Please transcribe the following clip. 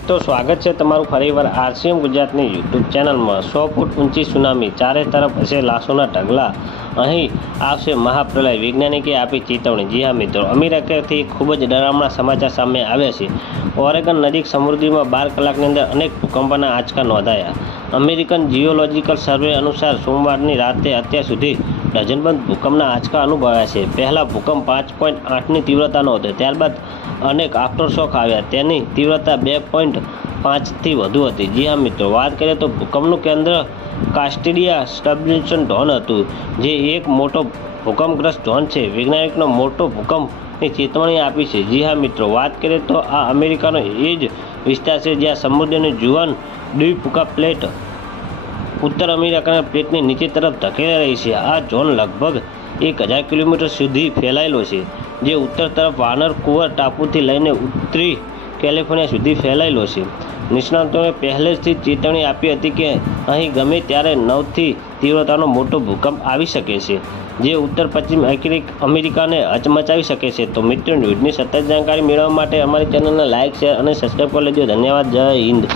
મિત્રો સ્વાગત છે તમારું ફરીવાર આરસીએમ ગુજરાતની યુટ્યુબ ચેનલમાં. સો ફૂટ ઊંચી સુનામી ચારે તરફ હશે લાશોના ઢગલા. અહીં આવશે મહાપ્રલય વૈજ્ઞાનિકે આપી ચેતવણી. જી હા મિત્રો અમેરિકાથી ખૂબ જ ડરામણા સમાચાર સામે આવ્યા છે. ઓરેગન નજીક સમૃદ્ધિમાં બાર કલાકની અંદર અનેક ભૂકંપના આંચકા નોંધાયા. અમેરિકન જીઓલોજીકલ સર્વે અનુસાર સોમવારની રાતે અત્યાર સુધી ડઝનબંધ ભૂકંપના આંચકા અનુભવ્યા છે. પહેલા ભૂકંપ પાંચ પોઈન્ટ આઠની તીવ્રતાનો હતો ત્યારબાદ અનેક આફ્ટરશોક આવ્યા. તેની તીવ્રતા બે પોઈન્ટ પાંચથી વધુ હતી. જી હા મિત્રો, વાત કરીએ તો ભૂકંપનું કેન્દ્ર કાસ્ટિડિયા સ્ટબલિશન ઢોન હતું, જે એક મોટો ભૂકંપગ્રસ્ત ઝોન છે. વૈજ્ઞાનિકનો મોટો ભૂકંપની ચેતવણી આપી છે. જી હા મિત્રો, વાત કરીએ તો આ અમેરિકાનો એ જ વિસ્તાર છે, જ્યાં સમુદ્રની જુવાન દ્વીપુકા પ્લેટ ઉત્તર અમેરિકાના પ્લેટની નીચે તરફ ધકેલાઈ રહી છે. આ ઝોન લગભગ એક હજાર કિલોમીટર સુધી ફેલાયેલો છે, જે ઉત્તર તરફ વાનર કુંવર ટાપુથી લઈને ઉત્તરી કેલિફોર્નિયા સુધી ફેલાયેલો છે. નિષ્ણાતોએ પહેલેથી ચેતવણી આપી હતી કે અહીં ગમે ત્યારે નવથી તીવ્રતાનો મોટો ભૂકંપ આવી શકે છે, જે ઉત્તર પશ્ચિમ અમેરિકાને હચમચાવી શકે છે. તો મિત્રો, ન્યૂઝની સતત જાણકારી મેળવવા માટે અમારી ચેનલને લાઇક, શેર અને સબસ્ક્રાઈબ કરી લેજો. ધન્યવાદ. જય હિન્દ.